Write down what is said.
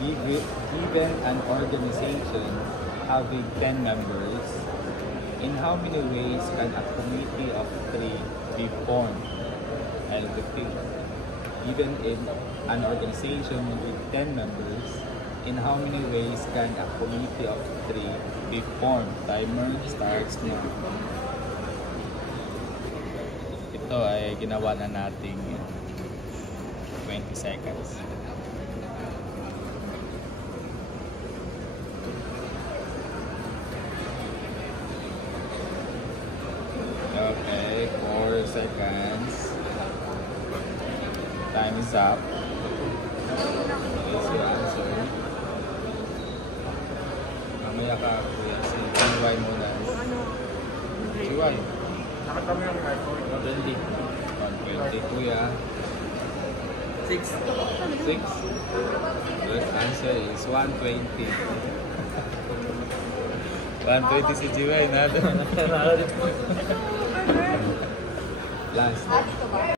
Given an organization having 10 members, in how many ways can a committee of 3 be formed? I'll repeat. Given in an organization with 10 members, in how many ways can a committee of 3 be formed? Timer starts now. Ito ay ginawa na nating 20 seconds. Okay, 4 seconds. Time is up. Here's your answer. Mamaya ka, kuya. Si CY muna. CY. Nakatama yung 120. 120, kuya. 6. 6. Good answer is 120. 120 si CY na doon. Last.